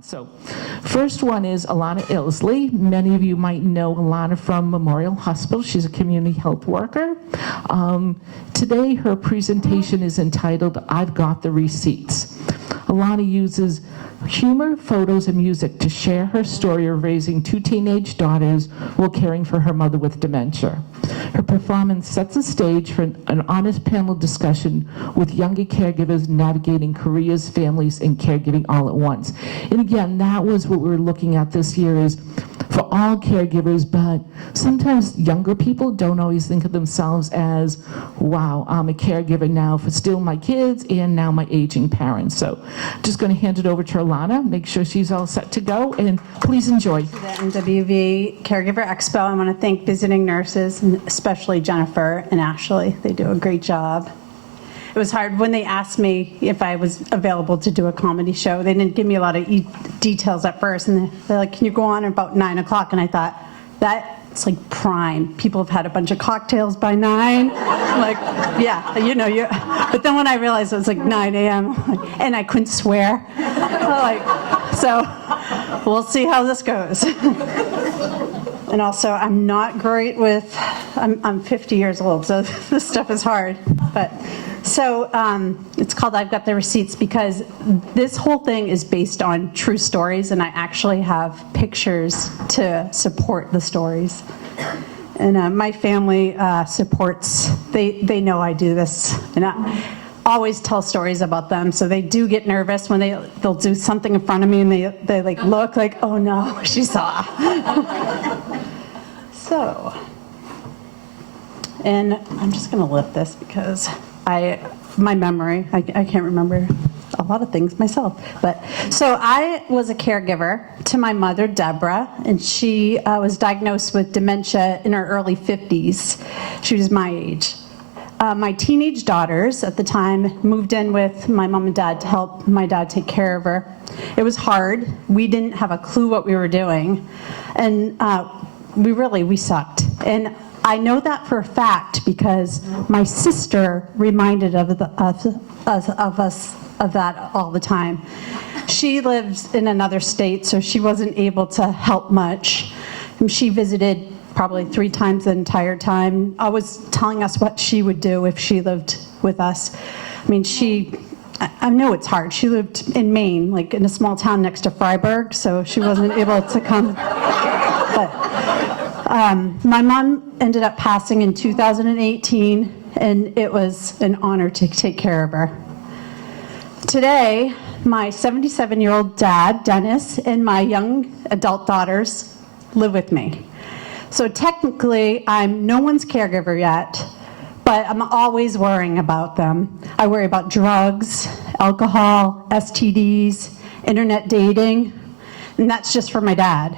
So first one is Alana Ilsley. Many of you might know Alana from Memorial Hospital. She's a community health worker. Today her presentation is entitled, I've Got the Receipts. Alana uses humor, photos, and music to share her story of raising two teenage daughters while caring for her mother with dementia. Her performance sets the stage for an honest panel discussion with younger caregivers navigating careers, families, and caregiving all at once. And again, that was what we're looking at this year, is for all caregivers, but sometimes younger people don't always think of themselves as, wow, I'm a caregiver now for still my kids and now my aging parents. So I'm just going to hand it over to Alana, make sure she's all set to go, and please enjoy. The MWV Caregiver Expo. I want to thank visiting nurses, and especially Jennifer and Ashley. They do a great job. It was hard when they asked me if I was available to do a comedy show. They didn't give me a lot of details at first, and they're like, can you go on at about 9 o'clock? And I thought, that's like prime. People have had a bunch of cocktails by 9. I'm like, yeah, you know, but then when I realized it was like 9 a.m., and I couldn't swear, so we'll see how this goes. And also, I'm not great with, I'm 50 years old, so this stuff is hard. But so it's called I've Got the Receipts because this whole thing is based on true stories, and I actually have pictures to support the stories. And my family supports, they know I do this, and I always tell stories about them, so they do get nervous when they'll do something in front of me, and they like look like, oh no, she saw. So, and I'm just gonna lift this because my memory, I can't remember a lot of things myself. But so I was a caregiver to my mother, Deborah, and she was diagnosed with dementia in her early 50s. She was my age. My teenage daughters at the time moved in with my mom and dad to help my dad take care of her. It was hard. We didn't have a clue what we were doing, and we sucked. And I know that for a fact because my sister reminded of us of that all the time. She lives in another state, so she wasn't able to help much. And she visited probably 3 times the entire time, always telling us what she would do if she lived with us. I mean, I know it's hard. She lived in Maine, like in a small town next to Freiburg, so she wasn't able to come. But my mom ended up passing in 2018, and it was an honor to take care of her. Today, my 77-year-old dad, Dennis, and my young adult daughters live with me. So technically, I'm no one's caregiver yet, but I'm always worrying about them. I worry about drugs, alcohol, STDs, internet dating, and that's just for my dad.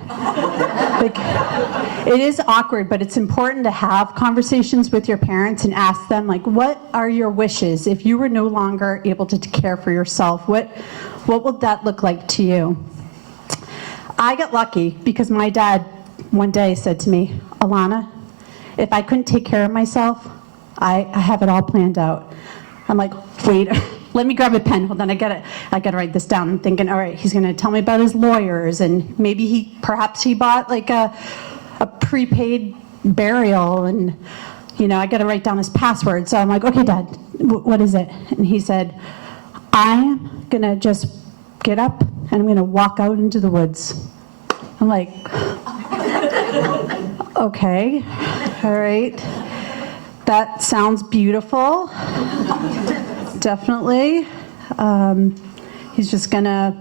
It is awkward, but it's important to have conversations with your parents and ask them, like, what are your wishes if you were no longer able to care for yourself? What would that look like to you? I got lucky because my dad one day said to me, Alana, if I couldn't take care of myself, I have it all planned out. I'm like, wait, let me grab a pen. Hold on, I gotta write this down. I'm thinking, all right, he's gonna tell me about his lawyers, and maybe perhaps he bought like a prepaid burial, and I gotta write down his password. So I'm like, okay, Dad, what is it? And he said, I'm gonna just get up and I'm gonna walk out into the woods. I'm like, okay, all right. That sounds beautiful, definitely. He's just gonna,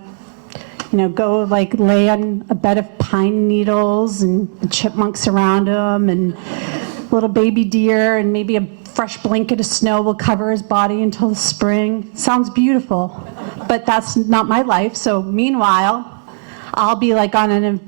go like lay on a bed of pine needles and chipmunks around him and little baby deer, and maybe a fresh blanket of snow will cover his body until the spring. Sounds beautiful, but that's not my life. So meanwhile, I'll be like on an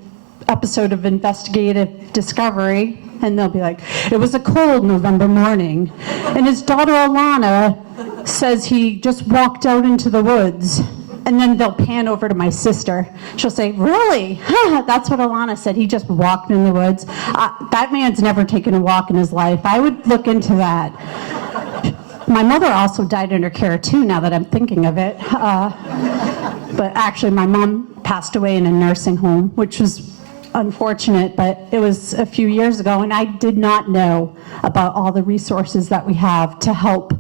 episode of Investigative Discovery, and they'll be like, it was a cold November morning, and his daughter Alana says he just walked out into the woods. And then they'll pan over to my sister. She'll say, really? That's what Alana said. He just walked in the woods. That man's never taken a walk in his life. I would look into that. My mother also died under care too, now that I'm thinking of it. But actually, my mom passed away in a nursing home, which was unfortunate, but it was a few years ago, and I did not know about all the resources that we have to help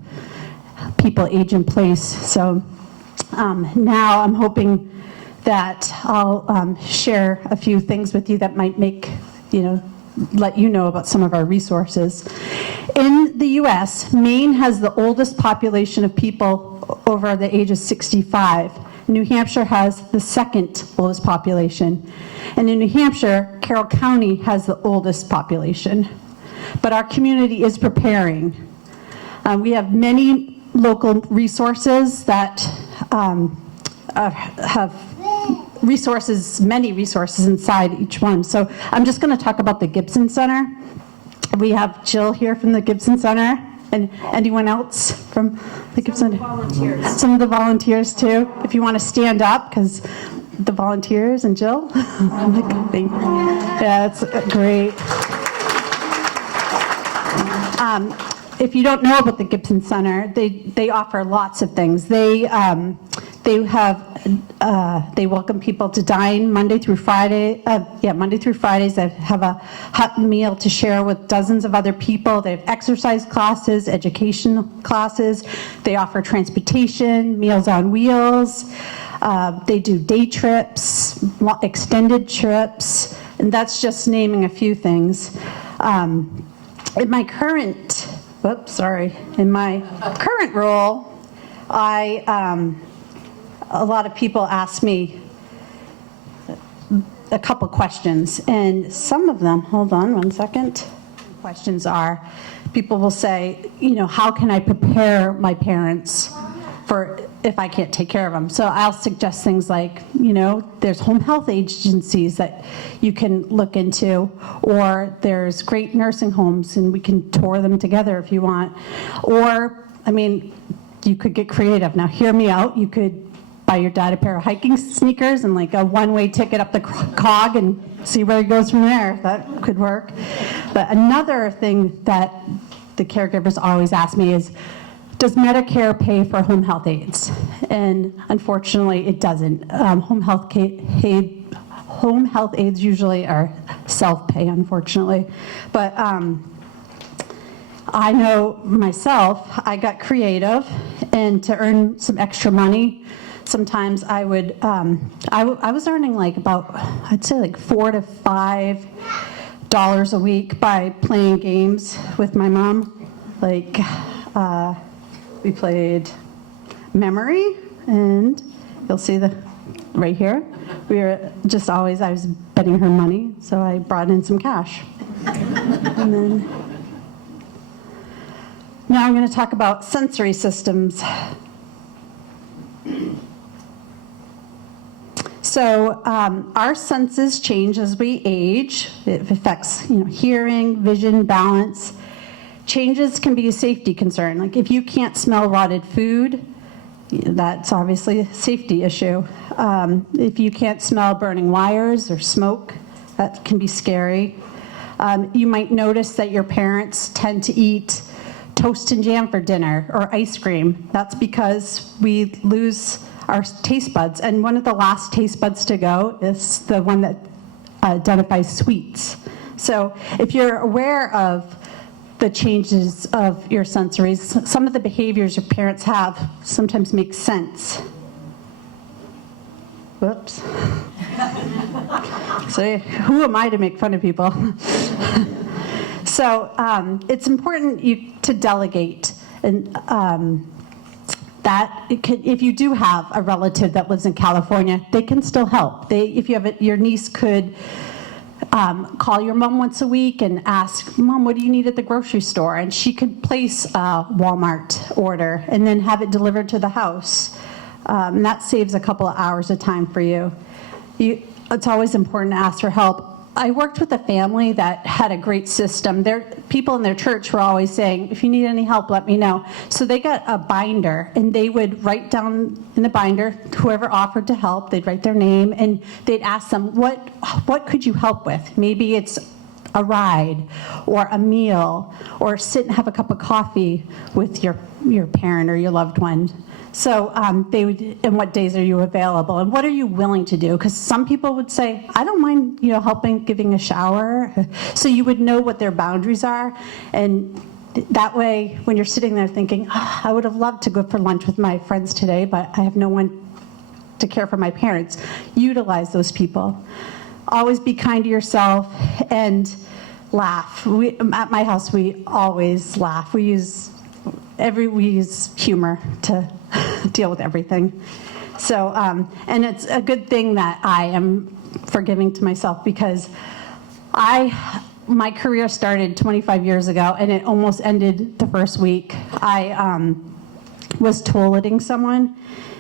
people age in place. So now I'm hoping that I'll share a few things with you that might make, let you know about some of our resources. In the US, Maine has the oldest population of people over the age of 65. New Hampshire has the second oldest population. And in New Hampshire, Carroll County has the oldest population. But our community is preparing. We have many local resources that have many resources inside each one. So I'm just going to talk about the Gibson Center. We have Jill here from the Gibson Center, and anyone else from the Gibson Center? Some of the volunteers too. If you want to stand up, because the volunteers and Jill. Thank you. Yeah, it's great. If you don't know about the Gibson Center, they offer lots of things. They welcome people to dine Monday through Friday. Monday through Fridays. They have a hot meal to share with dozens of other people. They have exercise classes, education classes. They offer transportation, Meals on Wheels. They do day trips, extended trips, and that's just naming a few things. In my current role, a lot of people ask me a couple questions, and some of them, hold on one second, questions are, people will say, how can I prepare my parents for if I can't take care of them? So I'll suggest things like, there's home health agencies that you can look into, or there's great nursing homes and we can tour them together if you want. Or, you could get creative. Now hear me out. You could buy your dad a pair of hiking sneakers and like a one-way ticket up the cog and see where he goes from there. That could work. But another thing that the caregivers always ask me is, does Medicare pay for home health aides? And unfortunately, it doesn't. Home health aides usually are self-pay, unfortunately. But I know myself, I got creative, and to earn some extra money, sometimes I would, I was earning I'd say $4 to $5 a week by playing games with my mom. We played Memory, and you'll see right here. I was betting her money, so I brought in some cash. And then, now I'm going to talk about sensory systems. So our senses change as we age. It affects, hearing, vision, balance. Changes can be a safety concern. Like if you can't smell rotted food, that's obviously a safety issue. If you can't smell burning wires or smoke, that can be scary. You might notice that your parents tend to eat toast and jam for dinner or ice cream. That's because we lose our taste buds. And one of the last taste buds to go is the one that identifies sweets. So if you're aware of the changes of your sensories, some of the behaviors your parents have sometimes make sense. Whoops. So who am I to make fun of people? So it's important to delegate, and if you do have a relative that lives in California, they can still help. If you have your niece could call your mom once a week and ask, Mom, what do you need at the grocery store? And she could place a Walmart order and then have it delivered to the house. And that saves a couple of hours of time for you. It's always important to ask for help. I worked with a family that had a great system. People in their church were always saying, if you need any help, let me know. So they got a binder, and they would write down in the binder, whoever offered to help, they'd write their name, and they'd ask them, what could you help with? Maybe it's a ride, or a meal, or sit and have a cup of coffee with your parent or your loved one. So they would, and what days are you available, and what are you willing to do? Because some people would say, I don't mind, helping, giving a shower. So you would know what their boundaries are, and that way, when you're sitting there thinking, I would have loved to go for lunch with my friends today, but I have no one to care for my parents, utilize those people. Always be kind to yourself and laugh. At my house, we always laugh. We use humor to deal with everything. So, and it's a good thing that I am forgiving to myself, because my career started 25 years ago, and it almost ended the first week. I was toileting someone,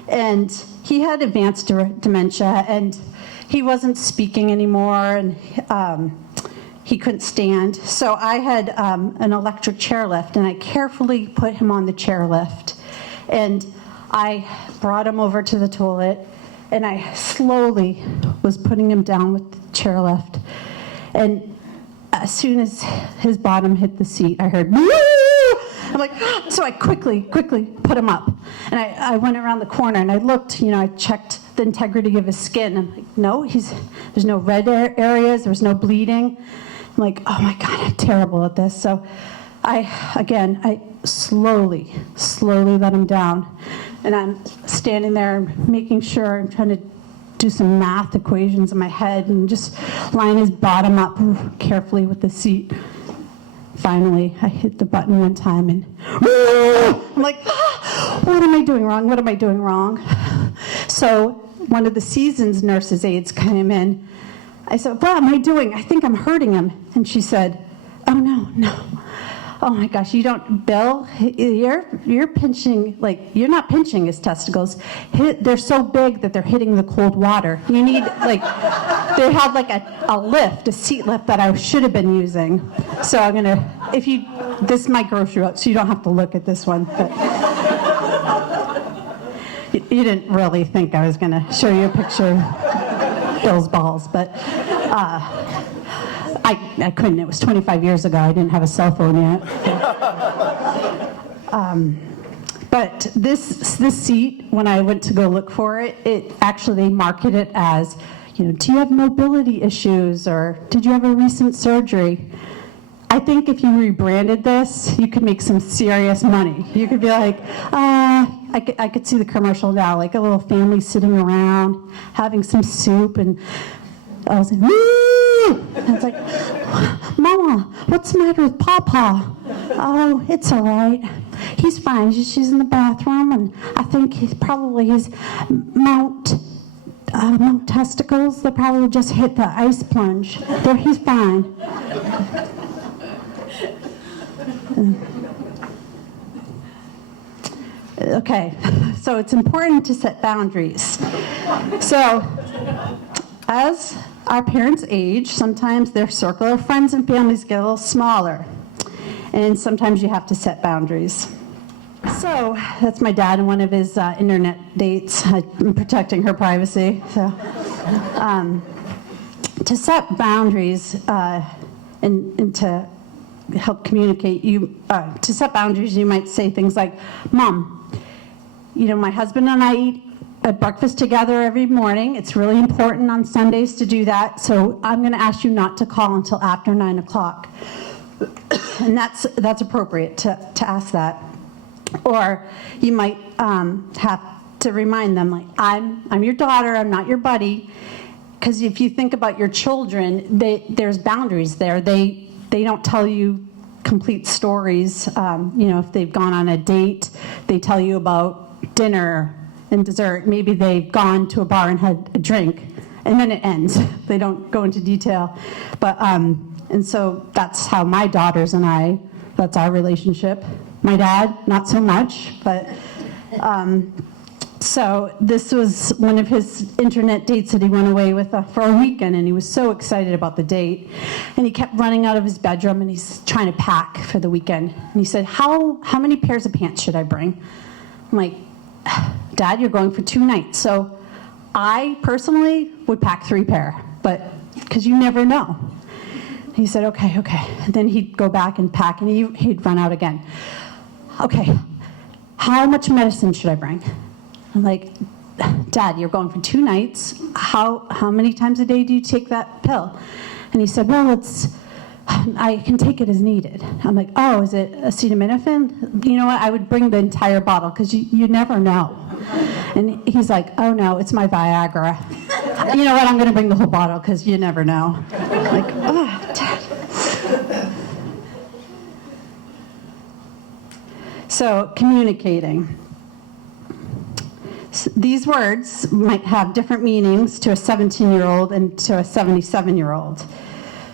and he had advanced dementia, and he wasn't speaking anymore, and he couldn't stand. So I had an electric chairlift, and I carefully put him on the chairlift, and I brought him over to the toilet, and I slowly was putting him down with the chairlift, and as soon as his bottom hit the seat, I heard, "Woo!" I'm like, so I quickly put him up. And I went around the corner, and I looked, I checked the integrity of his skin. I'm like, no, there's no red areas, there's no bleeding. I'm like, oh my God, I'm terrible at this. So I slowly let him down. And I'm standing there making sure, I'm trying to do some math equations in my head and just line his bottom up carefully with the seat. Finally, I hit the button one time, and I'm like, what am I doing wrong? What am I doing wrong? So one of the season's nurses' aides came in. I said, what am I doing? I think I'm hurting him. And she said, oh, no. Oh my gosh, you don't, Bill, you're pinching, you're not pinching his testicles. They're so big that they're hitting the cold water. You need, they have a lift, a seat lift that I should have been using. So I'm gonna, this is my grocery out, so you don't have to look at this one. But you didn't really think I was gonna show you a picture of Bill's balls, but I couldn't. It was 25 years ago. I didn't have a cell phone yet. But this seat, when I went to go look for it, they market it as, do you have mobility issues, or did you have a recent surgery? I think if you rebranded this, you could make some serious money. You could be like, I could see the commercial now, like a little family sitting around, having some soup, and I was like, woo! And it's like, Mama, what's the matter with Papa? Oh, it's all right. He's fine. She's in the bathroom, and I think his mount testicles, they probably just hit the ice plunge. He's fine. Okay, so it's important to set boundaries. So, as our parents age, sometimes their circle of friends and families get a little smaller, and sometimes you have to set boundaries. So that's my dad and one of his internet dates. I'm protecting her privacy. So to set boundaries and to help communicate, to set boundaries, you might say things like, Mom, my husband and I eat at breakfast together every morning. It's really important on Sundays to do that, so I'm going to ask you not to call until after 9 o'clock. And that's appropriate to ask that. Or you might have to remind them, I'm your daughter, I'm not your buddy. Because if you think about your children, there's boundaries there. They don't tell you complete stories. If they've gone on a date, they tell you about dinner and dessert. Maybe they've gone to a bar and had a drink, and then it ends. They don't go into detail. But and so that's how my daughters and I, that's our relationship. My dad, not so much, but so this was one of his internet dates that he went away with for a weekend, and he was so excited about the date, and he kept running out of his bedroom, and he's trying to pack for the weekend, and he said, how many pairs of pants should I bring? I'm like, Dad, you're going for 2 nights. So I personally would pack 3 pair, but because you never know. He said, okay. And then he'd go back and pack, and he'd run out again. Okay, how much medicine should I bring? I'm like, Dad, you're going for 2 nights. How many times a day do you take that pill? And he said, well, I can take it as needed. I'm like, oh, is it acetaminophen? You know what, I would bring the entire bottle because you never know. And he's like, oh no, it's my Viagra. You know what, I'm gonna bring the whole bottle because you never know. Like, oh, Dad. So, communicating. These words might have different meanings to a 17-year-old and to a 77-year-old.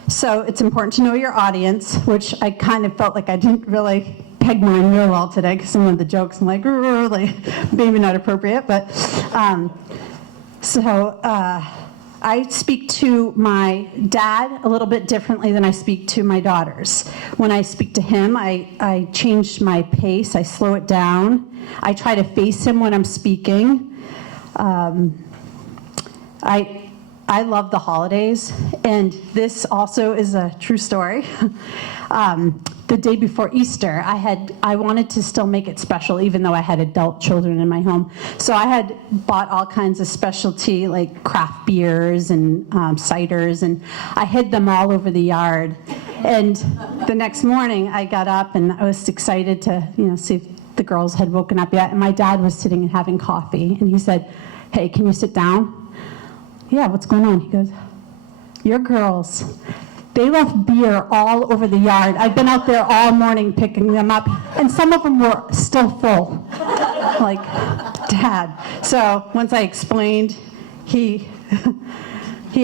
So it's important to know your audience, which I kind of felt like I didn't really peg mine real well today because some of the jokes I'm like, really, maybe not appropriate. But I speak to my dad a little bit differently than I speak to my daughters. When I speak to him, I change my pace, I slow it down. I try to face him when I'm speaking. I love the holidays, and this also is a true story. The day before Easter, I wanted to still make it special, even though I had adult children in my home. So I had bought all kinds of specialty, like craft beers and ciders, and I hid them all over the yard. And the next morning, I got up, and I was excited to, see if the girls had woken up yet. And my dad was sitting and having coffee, and he said, "Hey, can you sit down?" Yeah, what's going on? He goes, your girls, they left beer all over the yard. I've been out there all morning picking them up, and some of them were still full. Like, Dad. So once I explained, he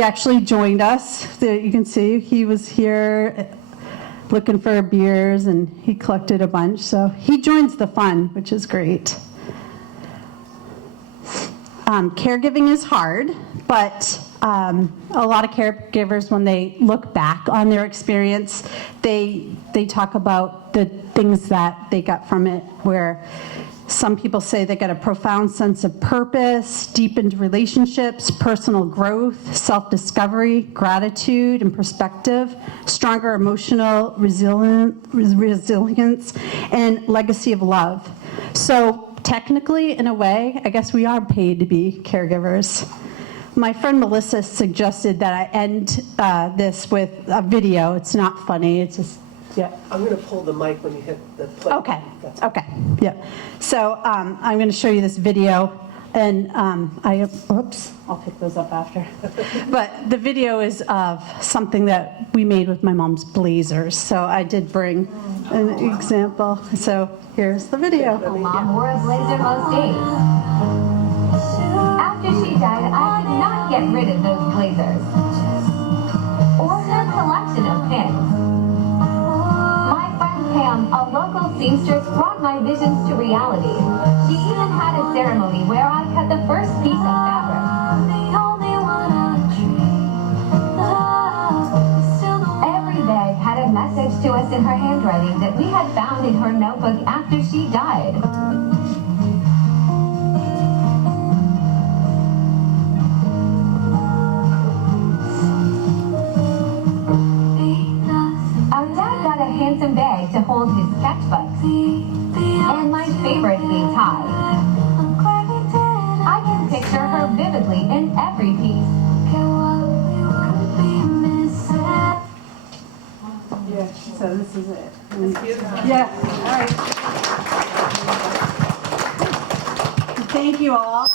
actually joined us. There, you can see he was here looking for beers, and he collected a bunch. So he joins the fun, which is great. Caregiving is hard, but a lot of caregivers, when they look back on their experience, they talk about the things that they got from it, where some people say they got a profound sense of purpose, deepened relationships, personal growth, self-discovery, gratitude and perspective, stronger emotional resilience, and legacy of love. So technically, in a way, I guess we are paid to be caregivers. My friend Melissa suggested that I end this with a video. It's not funny, it's just, yeah. I'm going to pull the mic when you hit the play. Okay, yeah. So I'm going to show you this video, and oops, I'll pick those up after. But the video is of something that we made with my mom's blazers. So I did bring an example. So here's the video. Mom wore a blazer most days. After she died, I could not get rid of those blazers or her collection of pins. My friend Pam, a local seamstress, brought my visions to reality. She even had a ceremony where I cut the first piece of fabric. Every bag had a message to us in her handwriting that we had found in her notebook after she died. Our dad got a handsome bag to hold his sketchbooks and my favorite sleeve tie. I can picture her vividly in every piece. Yeah, so this is it. Yeah, all right. Thank you all.